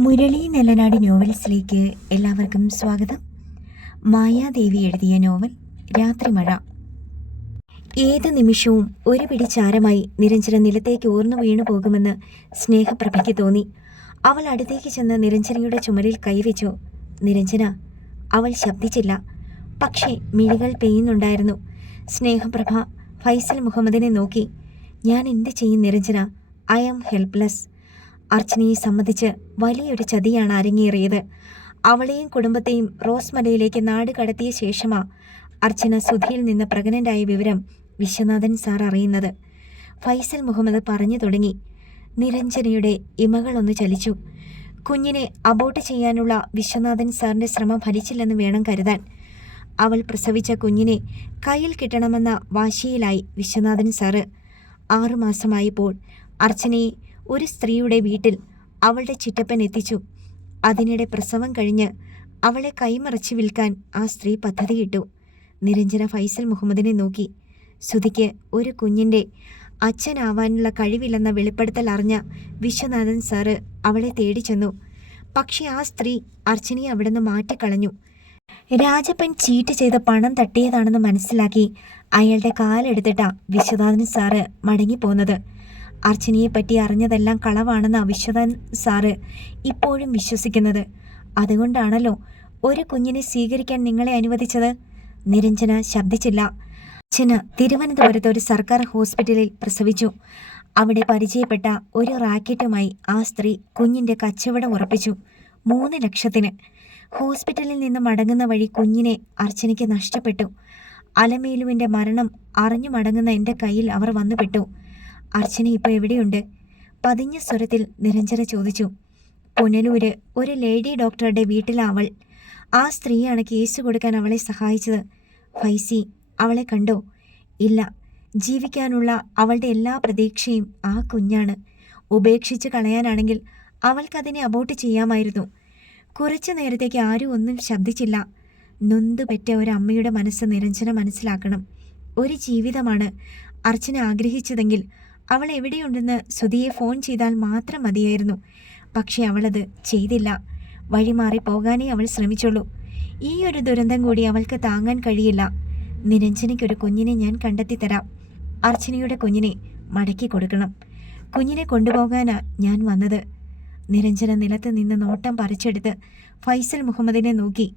മുരളി നെല്ലനാട് നോവൽസിലേക്ക് എല്ലാവർക്കും സ്വാഗതം. മായാദേവി എഴുതിയ നോവൽ രാത്രിമഴ. ഏത് നിമിഷവും ഒരു പിടി ചാരമായി നിരഞ്ജന നിലത്തേക്ക് ഊർന്നു വീണു പോകുമെന്ന് സ്നേഹപ്രഭയ്ക്ക് തോന്നി. അവൾ അടുത്തേക്ക് ചെന്ന് നിരഞ്ജനയുടെ ചുമലിൽ കൈവച്ചു. നിരഞ്ജന. അവൾ ശബ്ദിച്ചില്ല, പക്ഷേ മിഴികൾ പെയ്യുന്നുണ്ടായിരുന്നു. സ്നേഹപ്രഭ ഫൈസൽ മുഹമ്മദിനെ നോക്കി. ഞാൻ എന്ത് ചെയ്യും നിരഞ്ജന? I am helpless. അർച്ചനയെ സംബന്ധിച്ച് വലിയൊരു ചതിയാണ് അരങ്ങേറിയത്. അവളെയും കുടുംബത്തെയും റോസ്മലയിലേക്ക് നാട് കടത്തിയ ശേഷമാ അർച്ചന സുധിയിൽ നിന്ന് പ്രഗ്നൻ്റായ വിവരം വിശ്വനാഥൻ സാർ അറിയുന്നത്. ഫൈസൽ മുഹമ്മദ് പറഞ്ഞു തുടങ്ങി. നിരഞ്ജനയുടെ ഇമകളൊന്ന് ചലിച്ചു. കുഞ്ഞിനെ അബോർട്ട് ചെയ്യാനുള്ള വിശ്വനാഥൻ സാറിൻ്റെ ശ്രമം ഫലിച്ചില്ലെന്ന് വേണം കരുതാൻ. അവൾ പ്രസവിച്ച കുഞ്ഞിനെ കയ്യിൽ കിട്ടണമെന്ന വാശിയിലായി വിശ്വനാഥൻ സാറ്. 6 മാസമായപ്പോൾ അർച്ചനയെ ഒരു സ്ത്രീയുടെ വീട്ടിൽ അവളുടെ ചിറ്റപ്പൻ എത്തിച്ചു. അതിനിടെ പ്രസവം കഴിഞ്ഞ് അവളെ കൈമറച്ച് വിൽക്കാൻ ആ സ്ത്രീ പദ്ധതിയിട്ടു. നിരഞ്ജന ഫൈസൽ മുഹമ്മദിനെ നോക്കി. സുധിക്ക് ഒരു കുഞ്ഞിൻ്റെ അച്ഛനാവാനുള്ള കഴിവില്ലെന്ന വെളിപ്പെടുത്തൽ അറിഞ്ഞ വിശ്വനാഥൻ സാറ് അവളെ തേടി ചെന്നു. പക്ഷേ ആ സ്ത്രീ അർച്ചനയെ അവിടുന്ന് മാറ്റിക്കളഞ്ഞു. രാജപ്പൻ ചീറ്റ് ചെയ്ത പണം തട്ടിയതാണെന്ന് മനസ്സിലാക്കി അയാളുടെ കാലെടുത്തിട്ടാ വിശ്വനാഥൻ സാറ് മടങ്ങിപ്പോന്നത്. അർച്ചനയെപ്പറ്റി അറിഞ്ഞതെല്ലാം കളവാണെന്ന് വിശ്വനാഥൻ സാറ് ഇപ്പോഴും വിശ്വസിക്കുന്നത്. അതുകൊണ്ടാണല്ലോ ഒരു കുഞ്ഞിനെ സ്വീകരിക്കാൻ നിങ്ങളെ അനുവദിച്ചത്. നിരഞ്ജന ശബ്ദിച്ചില്ല. അർച്ചന തിരുവനന്തപുരത്ത് ഒരു സർക്കാർ ഹോസ്പിറ്റലിൽ പ്രസവിച്ചു. അവിടെ പരിചയപ്പെട്ട ഒരു റാക്കറ്റുമായി ആ സ്ത്രീ കുഞ്ഞിൻ്റെ കച്ചവടം ഉറപ്പിച്ചു. 3 ലക്ഷത്തിന്. ഹോസ്പിറ്റലിൽ നിന്ന് മടങ്ങുന്ന വഴി കുഞ്ഞിനെ അർച്ചനയ്ക്ക് നഷ്ടപ്പെട്ടു. അലമേലുവിൻ്റെ മരണം അറിഞ്ഞു മടങ്ങുന്ന എൻ്റെ കയ്യിൽ അവർ വന്നുപെട്ടു. അർച്ചന ഇപ്പോൾ എവിടെയുണ്ട്? പതിഞ്ഞ സ്വരത്തിൽ നിരഞ്ജന ചോദിച്ചു. പുനലൂര് ഒരു ലേഡി ഡോക്ടറുടെ വീട്ടിലാവൾ. ആ സ്ത്രീയാണ് കേസ് കൊടുക്കാൻ അവളെ സഹായിച്ചത്. ഫൈസി അവളെ കണ്ടോ? ഇല്ല. ജീവിക്കാനുള്ള അവളുടെ എല്ലാ പ്രതീക്ഷയും ആ കുഞ്ഞാണ്. ഉപേക്ഷിച്ച് കളയാനാണെങ്കിൽ അവൾക്കതിനെ അബോർട്ട് ചെയ്യാമായിരുന്നു. കുറച്ചു നേരത്തേക്ക് ആരും ഒന്നും ശബ്ദിച്ചില്ല. നൊന്തുപെറ്റ ഒരമ്മയുടെ മനസ്സ് നിരഞ്ജന മനസ്സിലാക്കണം. ഒരു ജീവിതമാണ് അർച്ചന ആഗ്രഹിച്ചതെങ്കിൽ അവൾ എവിടെയുണ്ടെന്ന് സുധിയെ ഫോൺ ചെയ്താൽ മാത്രം മതിയായിരുന്നു. പക്ഷേ അവളത് ചെയ്തില്ല. വഴിമാറി പോകാനേ അവൾ ശ്രമിച്ചുള്ളൂ. ഈ ഒരു ദുരന്തം കൂടി അവൾക്ക് താങ്ങാൻ കഴിയില്ല. നിരഞ്ജനയ്ക്കൊരു കുഞ്ഞിനെ ഞാൻ കണ്ടെത്തിത്തരാം. അർച്ചനയുടെ കുഞ്ഞിനെ മടക്കി കൊടുക്കണം. കുഞ്ഞിനെ കൊണ്ടുപോകാനാ ഞാൻ വന്നത്. നിരഞ്ജന നിലത്ത് നിന്ന് നോട്ടം പറിച്ചെടുത്ത് ഫൈസൽ മുഹമ്മദിനെ നോക്കി.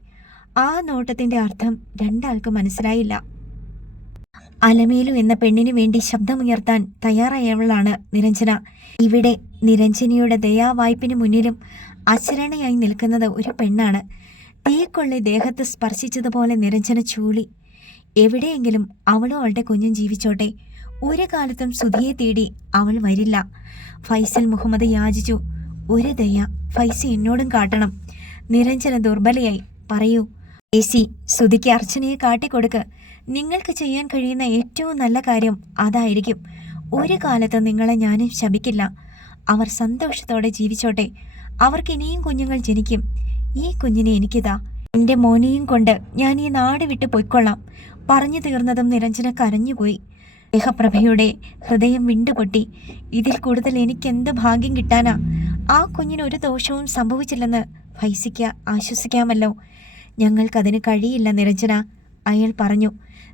ആ നോട്ടത്തിൻ്റെ അർത്ഥം രണ്ടാൾക്കും മനസ്സിലായില്ല. അലമേലു എന്ന പെണ്ണിനു വേണ്ടി ശബ്ദമുയർത്താൻ തയ്യാറായവളാണ് നിരഞ്ജന. ഇവിടെ നിരഞ്ജനയുടെ ദയാവായ്പിന് മുന്നിലും അശരണയായി നിൽക്കുന്നത് ഒരു പെണ്ണാണ്. തീക്കൊള്ളി ദേഹത്ത് സ്പർശിച്ചതുപോലെ നിരഞ്ജന ചൂളി. എവിടെയെങ്കിലും അവളും അവളുടെ കുഞ്ഞും ജീവിച്ചോട്ടെ. ഒരു കാലത്തും സുധിയെ തേടി അവൾ വരില്ല. ഫൈസൽ മുഹമ്മദ് യാചിച്ചു. ഒരു ദയ ഫൈസ എന്നോടും കാട്ടണം. നിരഞ്ജന ദുർബലയായി. പറയൂ ഏസി, സുധിക്ക് അർച്ചനയെ കാട്ടിക്കൊടുക്ക്. നിങ്ങൾക്ക് ചെയ്യാൻ കഴിയുന്ന ഏറ്റവും നല്ല കാര്യം അതായിരിക്കും. ഒരു കാലത്ത് നിങ്ങളെ ഞാനും ശപിക്കില്ല. അവർ സന്തോഷത്തോടെ ജീവിച്ചോട്ടെ. അവർക്ക് ഇനിയും കുഞ്ഞുങ്ങൾ ജനിക്കും. ഈ കുഞ്ഞിനെ എനിക്കിതാ. എൻ്റെ മോനെയും കൊണ്ട് ഞാൻ ഈ നാട് വിട്ട് പൊയ്ക്കൊള്ളാം. പറഞ്ഞു തീർന്നതും നിരഞ്ജന കരഞ്ഞുപോയി. ദേഹപ്രഭയുടെ ഹൃദയം വിണ്ടുപൊട്ടി. ഇതിൽ കൂടുതൽ എനിക്കെന്ത് ഭാഗ്യം കിട്ടാനാ? ആ കുഞ്ഞിന് ഒരു ദോഷവും സംഭവിച്ചില്ലെന്ന് ഫൈസിക്ക് ആശ്വസിക്കാമല്ലോ. ഞങ്ങൾക്കതിന് കഴിയില്ല നിരഞ്ജന, അയാൾ പറഞ്ഞു.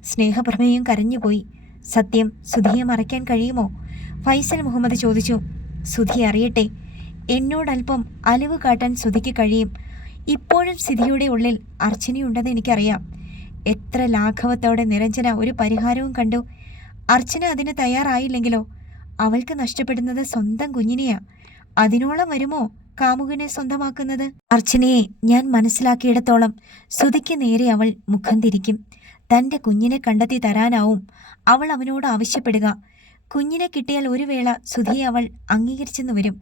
സ്നേഹപ്രഭയും കരഞ്ഞുപോയി. സത്യം സുധിയെ മറയ്ക്കാൻ കഴിയുമോ? ഫൈസൽ മുഹമ്മദ് ചോദിച്ചു. സുധി അറിയട്ടെ. എന്നോടൽപ്പം അലിവ് കാട്ടാൻ സുധിക്ക് കഴിയും. ഇപ്പോഴും സിധിയുടെ ഉള്ളിൽ അർച്ചനയുണ്ടെന്ന് എനിക്കറിയാം. എത്ര ലാഘവത്തോടെ നിരഞ്ജന ഒരു പരിഹാരവും കണ്ടു. അർച്ചന അതിന് തയ്യാറായില്ലെങ്കിലോ? അവൾക്ക് നഷ്ടപ്പെടുന്നത് സ്വന്തം കുഞ്ഞിനെയാ. അതിനോളം വരുമോ കാമുകനെ സ്വന്തമാക്കുന്നത്? അർച്ചനയെ ഞാൻ മനസ്സിലാക്കിയിടത്തോളം സുധിക്ക് നേരെ അവൾ മുഖം തിരിക്കും. തൻ്റെ കുഞ്ഞിനെ കണ്ടെത്തി തരാനാവും അവൾ അവനോട് ആവശ്യപ്പെടുക. കുഞ്ഞിനെ കിട്ടിയാൽ ഒരു വേള സുധിയെ അവൾ അംഗീകരിച്ചെന്ന് വരും.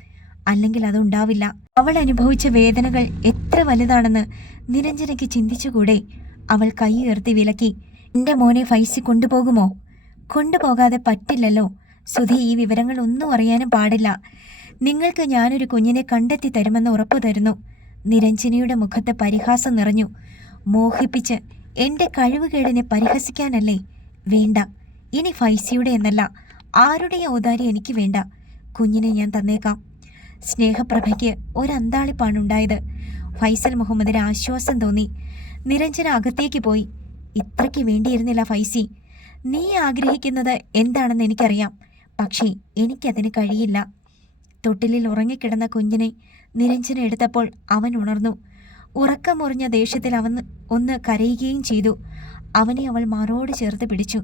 അല്ലെങ്കിൽ അതുണ്ടാവില്ല. അവൾ അനുഭവിച്ച വേദനകൾ എത്ര വലുതാണെന്ന് നിരഞ്ജനയ്ക്ക് ചിന്തിച്ചുകൂടെ? അവൾ കൈ ഉയർത്തി വിലക്കി. എൻ്റെ മോനെ ഫൈസി കൊണ്ടുപോകുമോ? കൊണ്ടുപോകാതെ പറ്റില്ലല്ലോ. സുധി ഈ വിവരങ്ങൾ ഒന്നും അറിയാനും പാടില്ല. നിങ്ങൾക്ക് ഞാനൊരു കുഞ്ഞിനെ കണ്ടെത്തി തരുമെന്ന് ഉറപ്പു തരുന്നു. നിരഞ്ജനയുടെ മുഖത്ത് പരിഹാസം നിറഞ്ഞു. മോഹിപ്പിച്ച് എൻ്റെ കഴിവുകേടിനെ പരിഹസിക്കാനല്ലേ? വേണ്ട. ഇനി ഫൈസിയുടെ എന്നല്ല, ആരുടെയും ഔദാര്യം എനിക്ക് വേണ്ട. കുഞ്ഞിനെ ഞാൻ തന്നേക്കാം. സ്നേഹപ്രഭയ്ക്ക് ഒരന്താളിപ്പാണുണ്ടായത്. ഫൈസൽ മുഹമ്മദിന് ആശ്വാസം തോന്നി. നിരഞ്ജന അകത്തേക്ക് പോയി. ഇത്രയ്ക്ക് വേണ്ടിയിരുന്നില്ല ഫൈസി. നീ ആഗ്രഹിക്കുന്നത് എന്താണെന്ന് എനിക്കറിയാം. പക്ഷേ എനിക്കതിന് കഴിയില്ല. തൊട്ടിലിൽ ഉറങ്ങിക്കിടന്ന കുഞ്ഞിനെ നിരഞ്ജന എടുത്തപ്പോൾ അവൻ ഉണർന്നു. ഉറക്കമുറിഞ്ഞ ദേഷ്യത്തിൽ അവൻ ഒന്ന് കരയുകയും ചെയ്തു. അവനെ അവൾ മാറോട് ചേർത്ത് പിടിച്ചു.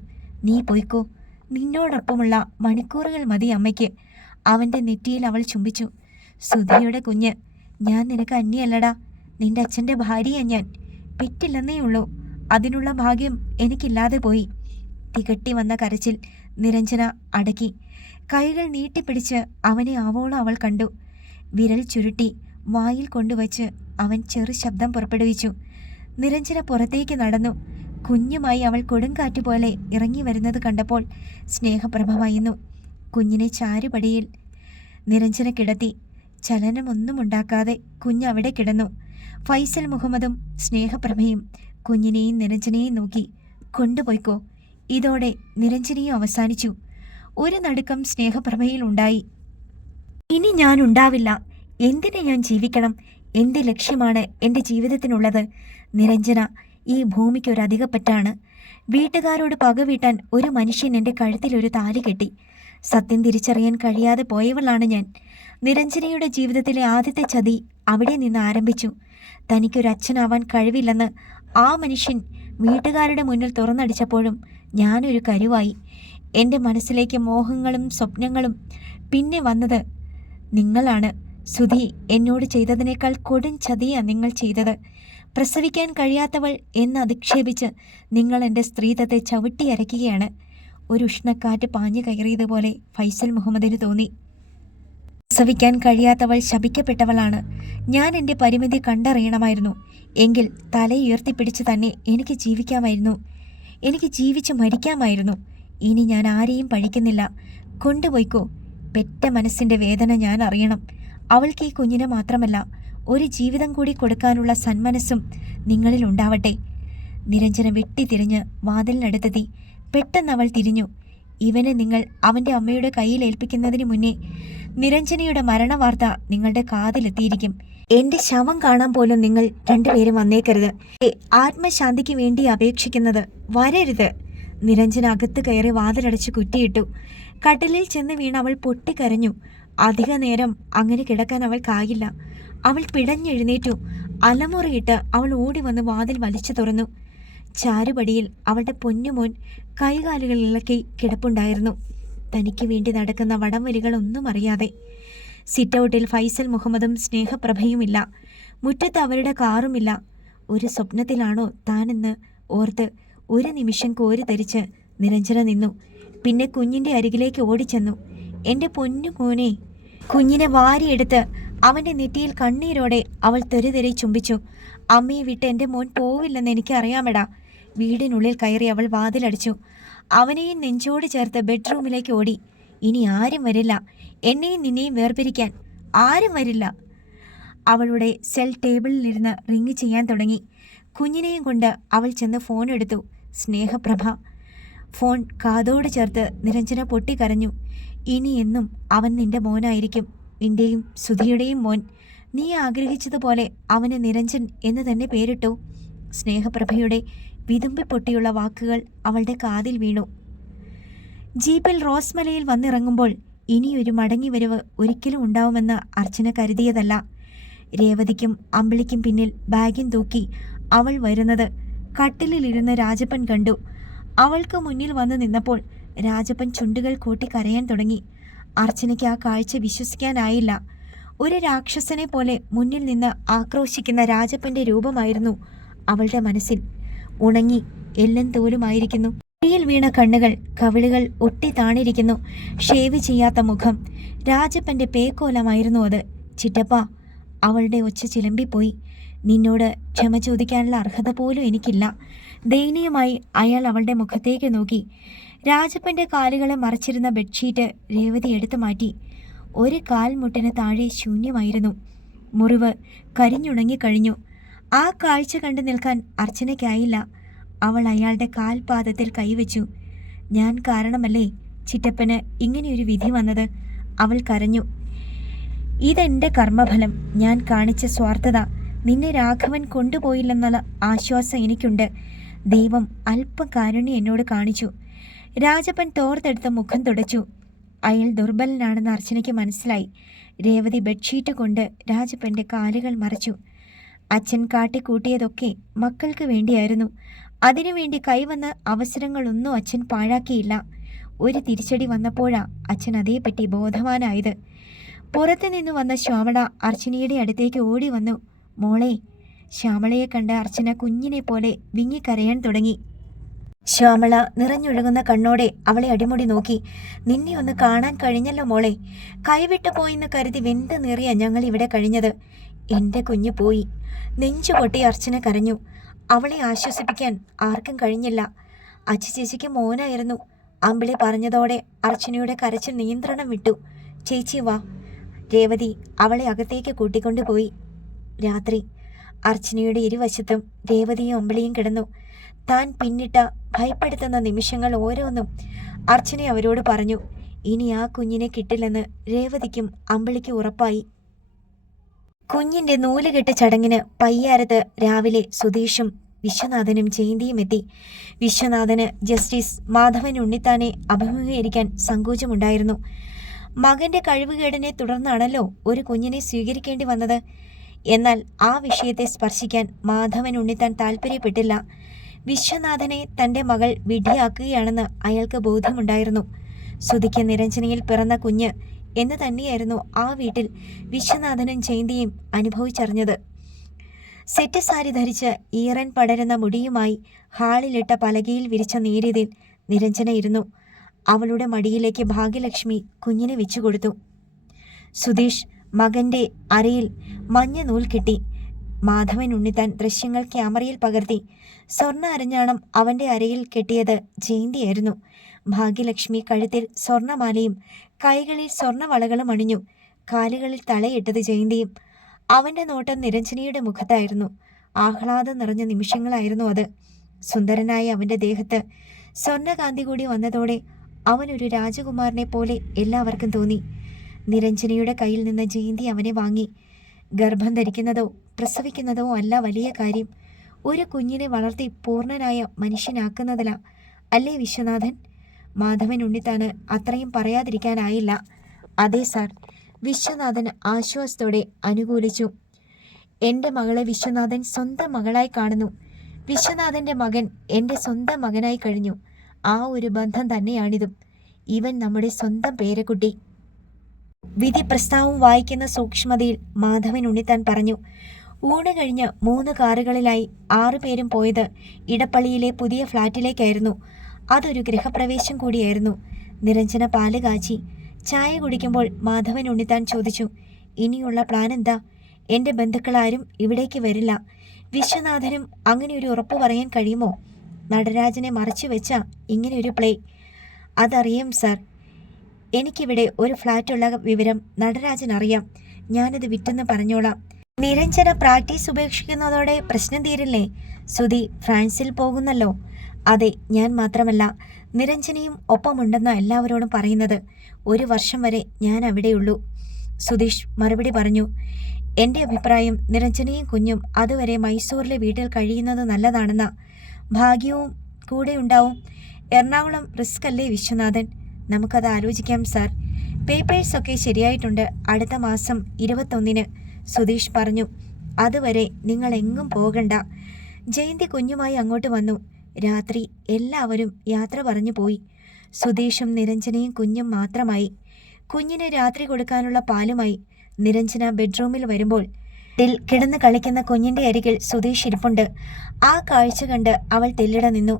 നീ പൊയ്ക്കോ, നിന്നോടൊപ്പമുള്ള മണിക്കൂറുകൾ മതി അമ്മയ്ക്ക്. അവൻ്റെ നെറ്റിയിൽ അവൾ ചുംബിച്ചു. സുധിയുടെ കുഞ്ഞ്, ഞാൻ നിനക്ക് അന്യല്ലടാ. നിന്റെ അച്ഛൻ്റെ ഭാര്യയാ ഞാൻ. പെറ്റില്ലെന്നേ ഉള്ളൂ. അതിനുള്ള ഭാഗ്യം എനിക്കില്ലാതെ പോയി. തികട്ടി വന്ന കരച്ചിൽ നിരഞ്ജന അടക്കി. കൈകൾ നീട്ടിപ്പിടിച്ച് അവനെ ആവോളം അവൾ കണ്ടു. വിരൽ ചുരുട്ടി വായിൽ കൊണ്ടുവച്ച് അവൻ ചെറു ശബ്ദം പുറപ്പെടുവിച്ചു. നിരഞ്ജന പുറത്തേക്ക് നടന്നു. കുഞ്ഞുമായി അവൾ കൊടുങ്കാറ്റ് പോലെ ഇറങ്ങി വരുന്നത് കണ്ടപ്പോൾ സ്നേഹപ്രഭ വയന്നു. കുഞ്ഞിനെ ചാരുപടിയിൽ നിരഞ്ജന കിടത്തി. ചലനമൊന്നുമുണ്ടാക്കാതെ കുഞ്ഞവിടെ കിടന്നു. ഫൈസൽ മുഹമ്മദും സ്നേഹപ്രഭയും കുഞ്ഞിനെയും നിരഞ്ജനയെയും നോക്കി. കൊണ്ടുപോയിക്കോ. ഇതോടെ നിരഞ്ജനയും അവസാനിച്ചു. ഒരു നടുക്കം സ്നേഹപ്രഭയിൽ ഉണ്ടായി. ഇനി ഞാൻ ഉണ്ടാവില്ല. എന്തിനെ ഞാൻ ജീവിക്കണം? എന്ത് ലക്ഷ്യമാണ് എൻ്റെ ജീവിതത്തിനുള്ളത്? നിരഞ്ജന ഈ ഭൂമിക്കൊരധികപ്പറ്റാണ്. വീട്ടുകാരോട് പകവീട്ടാൻ ഒരു മനുഷ്യൻ എൻ്റെ കഴുത്തിലൊരു താലി കെട്ടി. സത്യം തിരിച്ചറിയാൻ കഴിയാതെ പോയവളാണ് ഞാൻ. നിരഞ്ജനയുടെ ജീവിതത്തിലെ ആദ്യത്തെ ചതി അവിടെ നിന്ന് ആരംഭിച്ചു. തനിക്കൊരച്ഛനാവാൻ കഴിവില്ലെന്ന് ആ മനുഷ്യൻ വീട്ടുകാരുടെ മുന്നിൽ തുറന്നടിച്ചപ്പോഴും ഞാനൊരു കരുവായി. എൻ്റെ മനസ്സിലേക്ക് മോഹങ്ങളും സ്വപ്നങ്ങളും പിന്നെ വന്നത് നിങ്ങളാണ്. സുധി എന്നോട് ചെയ്തതിനേക്കാൾ കൊടും ചതിയാണ് നിങ്ങൾ ചെയ്തത്. പ്രസവിക്കാൻ കഴിയാത്തവൾ എന്ന് അധിക്ഷേപിച്ച് നിങ്ങൾ എൻ്റെ സ്ത്രീത്വത്തെ ചവിട്ടിയരയ്ക്കുകയാണ്. ഒരു ഉഷ്ണക്കാറ്റ് പാഞ്ഞു കയറിയതുപോലെ ഫൈസൽ മുഹമ്മദിന് തോന്നി. പ്രസവിക്കാൻ കഴിയാത്തവൾ ശപിക്കപ്പെട്ടവളാണ്. ഞാൻ എൻ്റെ പരിമിതി കണ്ടറിയണമായിരുന്നു. എങ്കിൽ തലയുയർത്തിപ്പിടിച്ച് തന്നെ എനിക്ക് ജീവിക്കാമായിരുന്നു. എനിക്ക് ജീവിച്ച് മരിക്കാമായിരുന്നു. ഇനി ഞാൻ ആരെയും പഴിക്കുന്നില്ല. കൊണ്ടുപോയിക്കോ. പെറ്റ മനസ്സിൻ്റെ വേദന ഞാൻ അറിയണം. അവൾക്ക് ഈ കുഞ്ഞിനെ മാത്രമല്ല, ഒരു ജീവിതം കൂടി കൊടുക്കാനുള്ള സന്മനസ്സും നിങ്ങളിൽ ഉണ്ടാവട്ടെ. നിരഞ്ജന വെട്ടിത്തിരിഞ്ഞ് വാതിലിനടുത്തെത്തി. പെട്ടെന്ന് അവൾ തിരിഞ്ഞു. ഇവനെ നിങ്ങൾ അവൻ്റെ അമ്മയുടെ കയ്യിൽ ഏൽപ്പിക്കുന്നതിന് മുന്നേ നിരഞ്ജനയുടെ മരണവാർത്ത നിങ്ങളുടെ കാതിലെത്തിയിരിക്കും. എൻ്റെ ശവം കാണാൻ പോലും നിങ്ങൾ രണ്ടുപേരും വന്നേക്കരുത്. ആത്മശാന്തിക്ക് വേണ്ടി അപേക്ഷിക്കുന്നത് വരരുത്. നിരഞ്ജന അകത്ത് കയറി വാതിലടച്ച് കുറ്റിയിട്ടു. കട്ടിലിൽ ചെന്ന് വീണ് അവൾ പൊട്ടിക്കരഞ്ഞു. അധിക നേരം അങ്ങനെ കിടക്കാൻ അവൾക്കായില്ല. അവൾ പിടഞ്ഞെഴുന്നേറ്റു. അലമുറയിട്ട് അവൾ ഓടി വന്ന് വാതിൽ വലിച്ചു തുറന്നു. ചാരുപടിയിൽ അവളുടെ പൊന്നുമോൻ കൈകാലുകൾ ഇളക്കി കിടപ്പുണ്ടായിരുന്നു. തനിക്ക് വേണ്ടി നടക്കുന്ന വടംവലികളൊന്നും അറിയാതെ. സിറ്റൗട്ടിൽ ഫൈസൽ മുഹമ്മദും സ്നേഹപ്രഭയുമില്ല. മുറ്റത്ത് അവരുടെ കാറുമില്ല. ഒരു സ്വപ്നത്തിലാണോ താനെന്ന് ഓർത്ത് ഒരു നിമിഷം കോരിത്തരിച്ച് നിരഞ്ജന നിന്നു. പിന്നെ കുഞ്ഞിൻ്റെ അരികിലേക്ക് ഓടിച്ചെന്നു. എൻ്റെ പൊന്നു മോനെ. കുഞ്ഞിനെ വാരിയെടുത്ത് അവൻ്റെ നെറ്റിയിൽ കണ്ണീരോടെ അവൾ തെരുതെരെ ചുംബിച്ചു. അമ്മയെ വിട്ട് എൻ്റെ മോൻ പോവില്ലെന്ന് എനിക്കറിയാമെടാ. വീടിനുള്ളിൽ കയറി അവൾ വാതിലടിച്ചു. അവനെയും നെഞ്ചോട് ചേർത്ത് ബെഡ്റൂമിലേക്ക് ഓടി. ഇനി ആരും വരില്ല. എന്നെയും നിന്നെയും വേർപിരിക്കാൻ ആരും വരില്ല. അവളുടെ സെൽ ടേബിളിലിരുന്ന് റിങ് ചെയ്യാൻ തുടങ്ങി. കുഞ്ഞിനെയും കൊണ്ട് അവൾ ചെന്ന് ഫോൺ എടുത്തു. സ്നേഹപ്രഭ. ഫോൺ കാതോട് ചേർത്ത് നിരഞ്ജന പൊട്ടിക്കരഞ്ഞു. ഇനി എന്നും അവൻ നിന്റെ മോനായിരിക്കും. നിന്റെയും സുധിയുടെയും മോൻ. നീ ആഗ്രഹിച്ചതുപോലെ അവന് നിരഞ്ജൻ എന്ന് തന്നെ പേരിട്ടു. സ്നേഹപ്രഭയുടെ വിതുമ്പി പൊട്ടിയുള്ള വാക്കുകൾ അവളുടെ കാതിൽ വീണു. ജീപ്പിൽ റോസ്മലയിൽ വന്നിറങ്ങുമ്പോൾ ഇനിയൊരു മടങ്ങിവരവ് ഒരിക്കലും ഉണ്ടാവുമെന്ന് അർച്ചന കരുതിയതല്ല. രേവതിക്കും അമ്പിളിക്കും പിന്നിൽ ബാഗും തൂക്കി അവൾ വരുന്നത് കട്ടിലിലിരുന്ന് രാജപ്പൻ കണ്ടു. അവൾക്ക് മുന്നിൽ വന്ന് നിന്നപ്പോൾ രാജപ്പൻ ചുണ്ടുകൾ കൂട്ടി കരയാൻ തുടങ്ങി. അർച്ചനയ്ക്ക് ആ കാഴ്ച വിശ്വസിക്കാനായില്ല. ഒരു രാക്ഷസനെ പോലെ മുന്നിൽ നിന്ന് ആക്രോശിക്കുന്ന രാജപ്പൻ്റെ രൂപമായിരുന്നു അവളുടെ മനസ്സിൽ. ഉണങ്ങി എല്ലം തോലുമായിരിക്കുന്നു. ിൽ വീണ കണ്ണുകൾ, കവിളുകൾ ഒട്ടി താണിരിക്കുന്നു. ഷേവ് ചെയ്യാത്ത മുഖം. രാജപ്പൻ്റെ പേക്കോലമായിരുന്നു അത്. ചിറ്റപ്പ. അവളുടെ ഒച്ച ചിലമ്പിപ്പോയി. നിന്നോട് ക്ഷമ ചോദിക്കാനുള്ള അർഹത പോലും എനിക്കില്ല. ദയനീയമായി അയാൾ അവളുടെ മുഖത്തേക്ക് നോക്കി. രാജപ്പൻ്റെ കാലുകളെ മറച്ചിരുന്ന ബെഡ്ഷീറ്റ് രേവതി എടുത്തു മാറ്റി. ഒരു കാൽമുട്ടിന് താഴെ ശൂന്യമായിരുന്നു. മുറിവ് കരിഞ്ഞുണങ്ങിക്കഴിഞ്ഞു. ആ കാഴ്ച കണ്ടു നിൽക്കാൻ അർച്ചനയ്ക്കായില്ല. അവൾ അയാളുടെ കാൽപാദത്തിൽ കൈവച്ചു. ഞാൻ കാരണമല്ലേ ചിറ്റപ്പന് ഇങ്ങനെയൊരു വിധി വന്നത്? അവൾ കരഞ്ഞു. ഇതെൻ്റെ കർമ്മഫലം. ഞാൻ കാണിച്ച സ്വാർത്ഥത നിന്നെ രാഘവൻ കൊണ്ടുപോയില്ലെന്നുള്ള ആശ്വാസം എനിക്കുണ്ട്. ദൈവം അല്പം കാരുണ്യം എന്നോട് കാണിച്ചു. രാജപ്പൻ തോർത്തെടുത്ത് മുഖം തുടച്ചു. അയാൾ ദുർബലനാണെന്ന് അർച്ചനയ്ക്ക് മനസ്സിലായി. രേവതി ബെഡ്ഷീറ്റ് കൊണ്ട് രാജപ്പൻ്റെ കാലുകൾ മറച്ചു. അച്ഛൻ കാട്ടിക്കൂട്ടിയതൊക്കെ മക്കൾക്ക് വേണ്ടിയായിരുന്നു. അതിനുവേണ്ടി കൈവന്ന അവസരങ്ങളൊന്നും അച്ഛൻ പാഴാക്കിയില്ല. ഒരു തിരിച്ചടി വന്നപ്പോഴാ അച്ഛൻ അതേപ്പറ്റി ബോധവാനായത്. പുറത്തു നിന്ന് വന്ന ശ്യാമള അർച്ചനയുടെ അടുത്തേക്ക് ഓടി വന്നു. മോളെ. ശ്യാമളയെ കണ്ട് അർച്ചന കുഞ്ഞിനെ പോലെ വിങ്ങിക്കരയാൻ തുടങ്ങി. ശ്യാമള നിറഞ്ഞൊഴുകുന്ന കണ്ണോടെ അവളെ അടിമുടി നോക്കി. നിന്നെ ഒന്ന് കാണാൻ കഴിഞ്ഞല്ലോ മോളെ. കൈവിട്ടു പോയിന്ന് കരുതി വെന്ത് നീറിയ ഞങ്ങൾ ഇവിടെ കഴിഞ്ഞത്. എൻ്റെ കുഞ്ഞു പോയി. നെഞ്ചു പൊട്ടി അർച്ചന കരഞ്ഞു. അവളെ ആശ്വസിപ്പിക്കാൻ ആർക്കും കഴിഞ്ഞില്ല. ചേച്ചിക്ക് മോനായിരുന്നു. അമ്പിളി പറഞ്ഞതോടെ അർച്ചനയുടെ കരച്ചിൽ നിയന്ത്രണം വിട്ടു. ചേച്ചി വാ. രേവതി അവളെ അകത്തേക്ക് കൂട്ടിക്കൊണ്ടുപോയി. രാത്രി അർച്ചനയുടെ ഇരുവശത്തും രേവതിയും അമ്പിളിയും കിടന്നു. താൻ പിന്നിട്ട ഭയപ്പെടുത്തുന്ന നിമിഷങ്ങൾ ഓരോന്നും അർച്ചന അവരോട് പറഞ്ഞു. ഇനി ആ കുഞ്ഞിനെ കിട്ടില്ലെന്ന് രേവതിക്കും അമ്പിളിക്കും ഉറപ്പായി. കുഞ്ഞിന്റെ നൂലുകെട്ട് ചടങ്ങിന് പയ്യാരത്ത് രാവിലെ സുധീഷും വിശ്വനാഥനും ജയന്തിയും എത്തി. വിശ്വനാഥന് ജസ്റ്റിസ് മാധവൻ ഉണ്ണിത്താനെ അഭിമുഖീകരിക്കാൻ സങ്കോചമുണ്ടായിരുന്നു. മകന്റെ കഴിവുകേടിനെ തുടർന്നാണല്ലോ ഒരു കുഞ്ഞിനെ സ്വീകരിക്കേണ്ടി വന്നത്. എന്നാൽ ആ വിഷയത്തെ സ്പർശിക്കാൻ മാധവൻ ഉണ്ണിത്താൻ താല്പര്യപ്പെട്ടില്ല. വിശ്വനാഥനെ തൻ്റെ മകൾ വിധിയാക്കുകയാണെന്ന് അയാൾക്ക് ബോധ്യമുണ്ടായിരുന്നു. സുധിക്ക് നിരഞ്ജനയിൽ പിറന്ന കുഞ്ഞ് എന്ന് തന്നെയായിരുന്നു ആ വീട്ടിൽ വിശ്വനാഥനും ജയന്തിയും അനുഭവിച്ചറിഞ്ഞത്. സെറ്റ് സാരി ധരിച്ച് ഈറൻ പടരുന്ന മുടിയുമായി ഹാളിലിട്ട പലകയിൽ വിരിച്ച നേരിയതിൽ നിരഞ്ജന ഇരുന്നു. അവളുടെ മടിയിലേക്ക് ഭാഗ്യലക്ഷ്മി കുഞ്ഞിനെ വെച്ചുകൊടുത്തു. സുധീഷ് മകന്റെ അരയിൽ മഞ്ഞ നൂൽ കെട്ടി. മാധവൻ ഉണ്ണിത്താൻ ദൃശ്യങ്ങൾ ക്യാമറയിൽ പകർത്തി. സ്വർണ്ണ അരഞ്ഞാണം അവന്റെ അരയിൽ കെട്ടിയത് ജയന്തിയായിരുന്നു. ഭാഗ്യലക്ഷ്മി കഴുത്തിൽ സ്വർണ്ണമാലയും കൈകളിൽ സ്വർണ്ണവളകളും അണിഞ്ഞു. കാലുകളിൽ തളയിട്ടത് ജയന്തിയും. അവന്റെ നോട്ടം നിരഞ്ജനയുടെ മുഖത്തായിരുന്നു. ആഹ്ലാദം നിറഞ്ഞ നിമിഷങ്ങളായിരുന്നു അത്. സുന്ദരനായ അവന്റെ ദേഹത്ത് സ്വർണ്ണകാന്തി കൂടി വന്നതോടെ അവനൊരു രാജകുമാരനെ പോലെ എല്ലാവർക്കും തോന്നി. നിരഞ്ജനയുടെ കയ്യിൽ നിന്ന് ജയന്തി അവനെ വാങ്ങി. ഗർഭം ധരിക്കുന്നതോ പ്രസവിക്കുന്നതോ അല്ല വലിയ കാര്യം. ഒരു കുഞ്ഞിനെ വളർത്തി പൂർണ്ണനായ മനുഷ്യനാക്കുന്നതല്ല അല്ലേ വിശ്വനാഥൻ? മാധവൻ ഉണ്ണിത്താന് അത്രയും പറയാതിരിക്കാനായില്ല. അതെ സാർ. വിശ്വനാഥൻ ആശ്വാസത്തോടെ അനുകൂലിച്ചു. എൻ്റെ മകളെ വിശ്വനാഥൻ സ്വന്തം മകളായി കാണുന്നു. വിശ്വനാഥൻ്റെ മകൻ എൻ്റെ സ്വന്തം മകനായി കഴിഞ്ഞു. ആ ഒരു ബന്ധം തന്നെയാണിതും. ഇവൻ നമ്മുടെ സ്വന്തം പേരക്കുട്ടി. വിധി പ്രസ്താവം വായിക്കുന്ന സൂക്ഷ്മതയിൽ മാധവൻ ഉണ്ണിത്താൻ പറഞ്ഞു. ഊണ് കഴിഞ്ഞ് 3 കാറുകളിലായി 6 പേരും പോയത് ഇടപ്പള്ളിയിലെ പുതിയ ഫ്ലാറ്റിലേക്കായിരുന്നു. അതൊരു ഗൃഹപ്രവേശം കൂടിയായിരുന്നു. നിരഞ്ജന പാല് കാച്ചി. ചായ കുടിക്കുമ്പോൾ മാധവൻ ഉണ്ണിത്താൻ ചോദിച്ചു, ഇനിയുള്ള പ്ലാൻ എന്താ? എൻ്റെ ബന്ധുക്കളാരും ഇവിടേക്ക് വരില്ല. വിശ്വനാഥനും അങ്ങനെ ഒരു ഉറപ്പ് പറയാൻ കഴിയുമോ? നടരാജനെ മറച്ചു വെച്ച ഇങ്ങനെ ഒരു പ്ലേ. അതറിയാം സാർ. എനിക്കിവിടെ ഒരു ഫ്ലാറ്റുള്ള വിവരം നടരാജൻ അറിയാം. ഞാനത് വിറ്റെന്ന് പറഞ്ഞോളാം. നിരഞ്ജന പ്രാക്ടീസ് ഉപേക്ഷിക്കുന്നതോടെ പ്രശ്നം തീരില്ലേ? സുധി ഫ്രാൻസിൽ പോകുന്നല്ലോ. അതെ, ഞാൻ മാത്രമല്ല, നിരഞ്ജനയും ഒപ്പമുണ്ടെന്ന എല്ലാവരോടും പറയുന്നത്. 1 വർഷം വരെ ഞാൻ അവിടെയുള്ളൂ. സുധീഷ് മറുപടി പറഞ്ഞു. എൻ്റെ അഭിപ്രായം നിരഞ്ജനയും കുഞ്ഞും അതുവരെ മൈസൂരിലെ വീട്ടിൽ കഴിയുന്നത് നല്ലതാണെന്ന. ഭാഗ്യവും കൂടെ ഉണ്ടാവും. എറണാകുളം റിസ്ക് അല്ലേ വിശ്വനാഥൻ? നമുക്കത് ആലോചിക്കാം സാർ. പേപ്പേഴ്സൊക്കെ ശരിയായിട്ടുണ്ട്. അടുത്ത മാസം 21-ന്, സുധീഷ് പറഞ്ഞു. അതുവരെ നിങ്ങൾ എങ്ങും പോകണ്ട. ജയന്തി കുഞ്ഞുമായി അങ്ങോട്ട് വന്നു. രാത്രി എല്ലാവരും യാത്ര പറഞ്ഞു പോയി. സുധീഷും നിരഞ്ജനയും കുഞ്ഞും മാത്രമായി. കുഞ്ഞിന് രാത്രി കൊടുക്കാനുള്ള പാലുമായി നിരഞ്ജന ബെഡ്റൂമിൽ വരുമ്പോൾ കിടന്ന് കളിക്കുന്ന കുഞ്ഞിൻ്റെ അരികിൽ സുധീഷ് ഇരിപ്പുണ്ട്. ആ കാഴ്ച കണ്ട് അവൾ തെല്ലിട നിന്നു.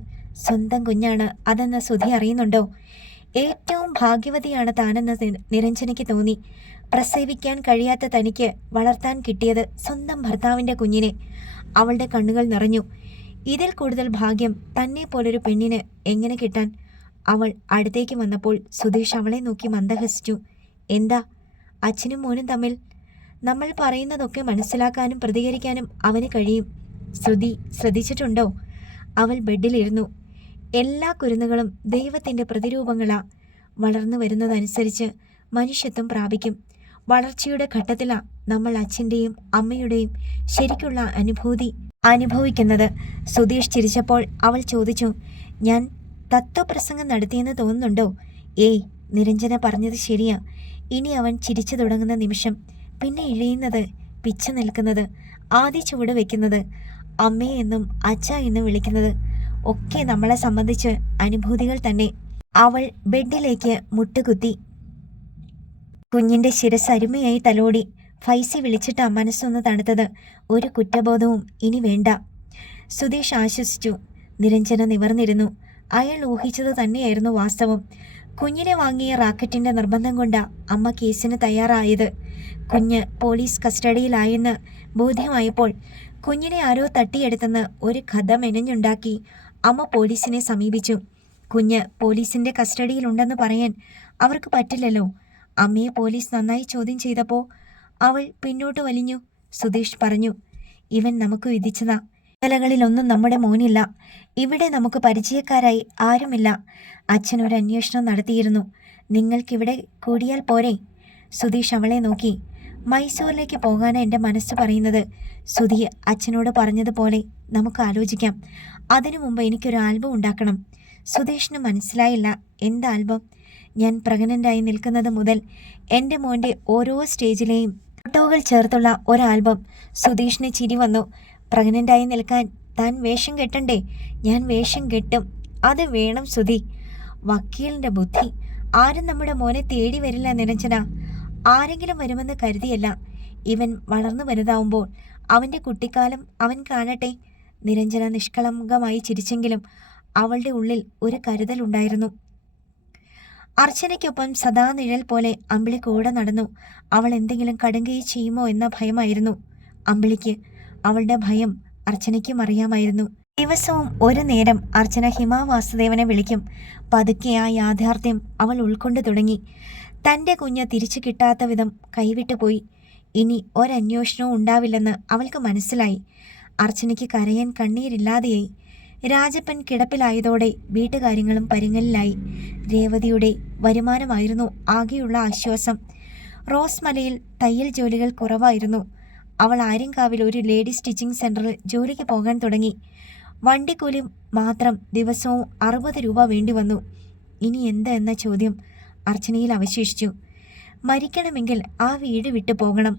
സ്വന്തം കുഞ്ഞാണ് അതെന്ന് സുധി അറിയുന്നുണ്ടോ? ഏറ്റവും ഭാഗ്യവതിയാണ് താനെന്ന് നിരഞ്ജനയ്ക്ക് തോന്നി. പ്രസവിക്കാൻ കഴിയാത്ത തനിക്ക് വളർത്താൻ കിട്ടിയത് സ്വന്തം ഭർത്താവിൻ്റെ കുഞ്ഞിനെ. അവളുടെ കണ്ണുകൾ നിറഞ്ഞു. ഇതിൽ കൂടുതൽ ഭാഗ്യം തന്നെ പോലൊരു പെണ്ണിന് എങ്ങനെ കിട്ടാൻ? അവൾ അടുത്തേക്ക് വന്നപ്പോൾ സുധീഷ് അവളെ നോക്കി മന്ദഹസിച്ചു. എന്താ? അച്ഛനും മോനും തമ്മിൽ? നമ്മൾ പറയുന്നതൊക്കെ മനസ്സിലാക്കാനും പ്രതികരിക്കാനും അവന് കഴിയും. ശ്രുതി ശ്രദ്ധിച്ചിട്ടുണ്ടോ? അവൾ ബെഡിലിരുന്നു. എല്ലാ കുരുന്നുകളും ദൈവത്തിൻ്റെ പ്രതിരൂപങ്ങളാ. വളർന്നു വരുന്നതനുസരിച്ച് മനുഷ്യത്വം പ്രാപിക്കും. വളർച്ചയുടെ ഘട്ടത്തിലാണ് നമ്മൾ അച്ഛൻ്റെയും അമ്മയുടെയും ശരിക്കുള്ള അനുഭവിക്കുന്നത്. സുധീഷ് ചിരിച്ചപ്പോൾ അവൾ ചോദിച്ചു, ഞാൻ തത്വപ്രസംഗം നടത്തിയെന്ന് തോന്നുന്നുണ്ടോ? ഏയ്, നിരഞ്ജന പറഞ്ഞത് ശരിയാ. ഇനി അവൻ ചിരിച്ചു തുടങ്ങുന്ന നിമിഷം പിന്നെ ഇഴയുന്നത്, പിച്ചു നിൽക്കുന്നത്, ആദ്യ ചുവട് വെക്കുന്നത്, അമ്മയെ എന്നും അച്ഛ എന്നും വിളിക്കുന്നത് ഒക്കെ നമ്മളെ സംബന്ധിച്ച് അനുഭൂതികൾ തന്നെ. അവൾ ബെഡിലേക്ക് മുട്ടുകുത്തി കുഞ്ഞിന്റെ ശിരസ് അരുമയായി തലോടി. ഫൈസി വിളിച്ചിട്ടാ മനസ്സൊന്ന് തണുത്തത്. ഒരു കുറ്റബോധവും ഇനി വേണ്ട. സുധീഷ് ആശ്വസിച്ചു. നിരഞ്ജന നിവർന്നിരുന്നു. അയാൾ ഊഹിച്ചത് തന്നെയായിരുന്നു വാസ്തവം. കുഞ്ഞിനെ വാങ്ങിയ റാക്കറ്റിന്റെ നിർബന്ധം കൊണ്ടാ അമ്മ കേസിന് തയ്യാറായത്. കുഞ്ഞ് പോലീസ് കസ്റ്റഡിയിലായെന്ന് ബോധ്യമായപ്പോൾ കുഞ്ഞിനെ ആരോ തട്ടിയെടുത്തെന്ന് ഒരു കഥ മെനഞ്ഞുണ്ടാക്കി അമ്മ പോലീസിനെ സമീപിച്ചു. കുഞ്ഞ് പോലീസിന്റെ കസ്റ്റഡിയിലുണ്ടെന്ന് പറയാൻ അവർക്ക് പറ്റില്ലല്ലോ. അമ്മയെ പോലീസ് നന്നായി ചോദ്യം ചെയ്തപ്പോൾ അവൾ പിന്നോട്ട് വലിഞ്ഞു. സുധീഷ് പറഞ്ഞു, ഇവൻ നമുക്ക് വിധിച്ചതാ. ഇന്നലകളിലൊന്നും നമ്മുടെ മോനില്ല. ഇവിടെ നമുക്ക് പരിചയക്കാരായി ആരുമില്ല. അച്ഛനൊരു അന്വേഷണം നടത്തിയിരുന്നു. നിങ്ങൾക്കിവിടെ കൂടിയാൽ പോരെ? സുധീഷ് അവളെ നോക്കി. മൈസൂരിലേക്ക് പോകാനാണ് എൻ്റെ മനസ്സ് പറയുന്നത്. സുധി അച്ഛനോട് പറഞ്ഞതുപോലെ നമുക്ക് ആലോചിക്കാം. അതിനു മുമ്പ് എനിക്കൊരു ആൽബം ഉണ്ടാക്കണം. സുധീഷിന് മനസ്സിലായില്ല. എന്ത് ആൽബം? ഞാൻ പ്രഗ്നൻ്റായി നിൽക്കുന്നത് മുതൽ എൻ്റെ മോൻ്റെ ഓരോ സ്റ്റേജിലെയും ഫോട്ടോകൾ ചേർത്തുള്ള ഒരാൽബം. സുധീഷിന് ചിരി വന്നു. പ്രഗ്നൻ്റായി നിൽക്കാൻ താൻ വേഷം കെട്ടണ്ടേ? ഞാൻ വേഷം കെട്ടും. അത് വേണം സുധി. വക്കീലിൻ്റെ ബുദ്ധി. ആരും നമ്മുടെ മോനെ തേടി വരില്ല നിരഞ്ജന. ആരെങ്കിലും വരുമെന്ന് കരുതിയല്ല. ഇവൻ വളർന്നു വലുതാവുമ്പോൾ അവൻ്റെ കുട്ടിക്കാലം അവൻ കാണട്ടെ. നിരഞ്ജന നിഷ്കളങ്കമായി ചിരിച്ചെങ്കിലും അവളുടെ ഉള്ളിൽ ഒരു കരുതലുണ്ടായിരുന്നു. അർച്ചനയ്ക്കൊപ്പം സദാ നിഴൽ പോലെ അമ്പിളി കൂടെ നടന്നു. അവൾ എന്തെങ്കിലും കടുങ്കൈ ചെയ്യുമോ എന്ന ഭയമായിരുന്നു അമ്പിളിക്ക്. അവളുടെ ഭയം അർച്ചനയ്ക്കും അറിയാമായിരുന്നു. ദിവസവും ഒരു നേരം അർച്ചന ഹിമ വാസുദേവനെ വിളിക്കും. പതുക്കെ ആ യാഥാർത്ഥ്യം അവൾ ഉൾക്കൊണ്ടു തുടങ്ങി. തൻ്റെ കുഞ്ഞ് തിരിച്ചു കിട്ടാത്ത വിധം കൈവിട്ടുപോയി. ഇനി ഒരന്വേഷണവും ഉണ്ടാവില്ലെന്ന് അവൾക്ക് മനസ്സിലായി. അർച്ചനയ്ക്ക് കരയാൻ കണ്ണീരില്ലാതെയായി. രാജപ്പൻ കിടപ്പിലായതോടെ വീട്ടുകാര്യങ്ങളും പരുങ്ങലിലായി. രേവതിയുടെ വരുമാനമായിരുന്നു ആകെയുള്ള ആശ്വാസം. റോസ് മലയിൽ തയ്യൽ ജോലികൾ കുറവായിരുന്നു. അവൾ ആര്യങ്കാവിൽ ഒരു ലേഡി സ്റ്റിച്ചിങ് സെൻറ്ററിൽ ജോലിക്ക് പോകാൻ തുടങ്ങി. വണ്ടിക്കൂലി മാത്രം ദിവസവും 60 രൂപ വേണ്ടി വന്നു. ഇനി എന്ത് എന്ന ചോദ്യം അർച്ചനയിൽ അവശേഷിച്ചു. മരിക്കണമെങ്കിൽ ആ വീട് വിട്ടു പോകണം.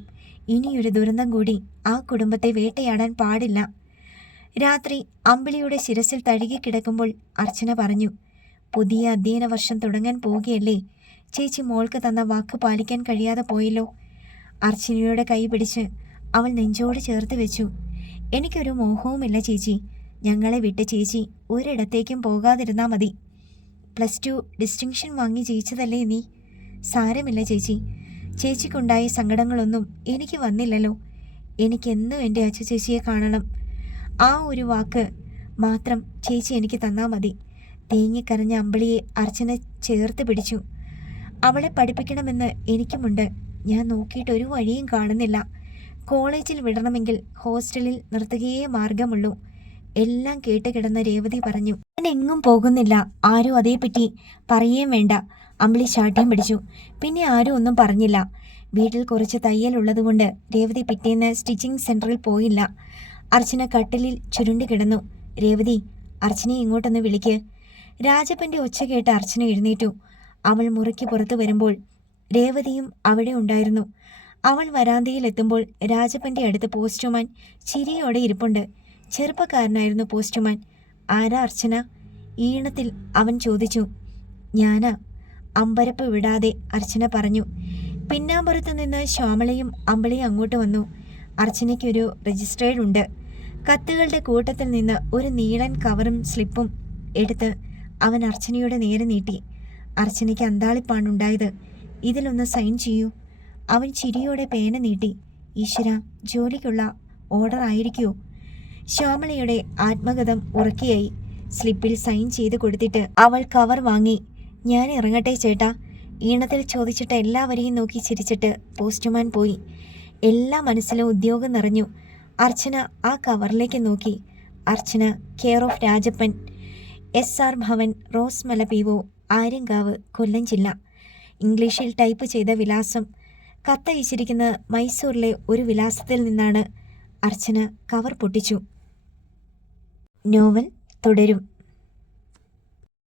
ഇനിയൊരു ദുരന്തം കൂടി ആ കുടുംബത്തെ വേട്ടയാടാൻ പാടില്ല. രാത്രി അമ്പിളിയുടെ ശിരസിൽ തഴുകിക്കിടക്കുമ്പോൾ അർച്ചന പറഞ്ഞു, പുതിയ അധ്യയന വർഷം തുടങ്ങാൻ പോവുകയല്ലേ? ചേച്ചി മോൾക്ക് തന്ന വാക്ക് പാലിക്കാൻ കഴിയാതെ പോയല്ലോ. അർച്ചനയുടെ കൈ പിടിച്ച് അവൾ നെഞ്ചോട് ചേർത്ത് വെച്ചു. എനിക്കൊരു മോഹവുമില്ല ചേച്ചി. ഞങ്ങളെ വിട്ട് ചേച്ചി ഒരിടത്തേക്കും പോകാതിരുന്നാൽ മതി. +2 ഡിസ്റ്റിങ്ഷൻ വാങ്ങി ജയിച്ചതല്ലേ നീ? സാരമില്ല ചേച്ചി. ചേച്ചിക്കുണ്ടായ സങ്കടങ്ങളൊന്നും എനിക്ക് വന്നില്ലല്ലോ. എനിക്കെന്നും എൻ്റെ അച്ഛ ചേച്ചിയെ കാണണം. ആ ഒരു വാക്ക് മാത്രം ചേച്ചി എനിക്ക് തന്നാൽ മതി. തേങ്ങിക്കരഞ്ഞ അമ്പിളിയെ അർച്ചന ചേർത്ത് പിടിച്ചു. അവളെ പഠിപ്പിക്കണമെന്ന് എനിക്കുമുണ്ട്. ഞാൻ നോക്കിയിട്ടൊരു വഴിയും കാണുന്നില്ല. കോളേജിൽ വിടണമെങ്കിൽ ഹോസ്റ്റലിൽ നിർത്തുകയേ മാർഗമുള്ളൂ. എല്ലാം കേട്ടുകിടന്ന രേവതി പറഞ്ഞു. ഞാൻ എങ്ങും പോകുന്നില്ല. ആരും അതേപ്പറ്റി പറയുകയും വേണ്ട. അമ്പിളി ശാഠ്യം പിടിച്ചു. പിന്നെ ആരും ഒന്നും പറഞ്ഞില്ല. വീട്ടിൽ കുറച്ച് തയ്യലുള്ളതുകൊണ്ട് രേവതി പിറ്റേന്ന് സ്റ്റിച്ചിങ് സെൻറ്ററിൽ പോയില്ല. അർച്ചന കട്ടിലിൽ ചുരുണ്ടി കിടന്നു. രേവതി, അർച്ചനയെ ഇങ്ങോട്ടൊന്ന് വിളിക്ക്. രാജപ്പൻ്റെ ഒച്ച കേട്ട് അർച്ചന എഴുന്നേറ്റു. അവൾ മുറിക്ക് പുറത്തു വരുമ്പോൾ രേവതിയും അവിടെ ഉണ്ടായിരുന്നു. അവൾ വരാന്തയിലെത്തുമ്പോൾ രാജപ്പൻ്റെ അടുത്ത് പോസ്റ്റ്മാൻ ചിരിയോടെ ഇരിപ്പുണ്ട്. ചെറുപ്പക്കാരനായിരുന്നു പോസ്റ്റ്മാൻ. ആരാ അർച്ചന? ഈണത്തിൽ അവൻ ചോദിച്ചു. ഞാനാ. അമ്പരപ്പ് വിടാതെ അർച്ചന പറഞ്ഞു. പിന്നാമ്പുറത്തു നിന്ന് ശ്യാമളയും അമ്പിളിയും അങ്ങോട്ട് വന്നു. അർച്ചനയ്ക്കൊരു രജിസ്റ്റേർഡ് ഉണ്ട്. കത്തുകളുടെ കൂട്ടത്തിൽ നിന്ന് ഒരു നീളൻ കവറും സ്ലിപ്പും എടുത്ത് അവൻ അർച്ചനയുടെ നേരെ നീട്ടി. അർച്ചനയ്ക്ക് അന്താളിപ്പാണുണ്ടായത്. ഇതിലൊന്ന് സൈൻ ചെയ്യൂ. അവൻ ചിരിയോടെ പേന നീട്ടി. ഈശ്വര, ജോലിക്കുള്ള ഓർഡർ ആയിരിക്കുമോ? ശ്യാമളയുടെ ആത്മഗതം ഉറക്കിയായി. സ്ലിപ്പിൽ സൈൻ ചെയ്ത് കൊടുത്തിട്ട് അവൾ കവർ വാങ്ങി. ഞാൻ ഇറങ്ങട്ടെ ചേട്ടാ? ഈണത്തിൽ ചോദിച്ചിട്ട് എല്ലാവരെയും നോക്കി ചിരിച്ചിട്ട് പോസ്റ്റ്മാൻ പോയി. എല്ലാ മനസ്സിലും ഉദ്യോഗം നിറഞ്ഞു. അർച്ചന ആ കവറിലേക്ക് നോക്കി. Archana, care of Rajappan, SR Bhavan, Rosemala PO, Aryankavu, Kollam ജില്ല. ഇംഗ്ലീഷിൽ ടൈപ്പ് ചെയ്ത വിലാസം. കത്തയച്ചിരിക്കുന്ന മൈസൂറിലെ ഒരു വിലാസത്തിൽ നിന്നാണ്. അർച്ചന കവർ പൊട്ടിച്ചു. നോവൽ തുടരും.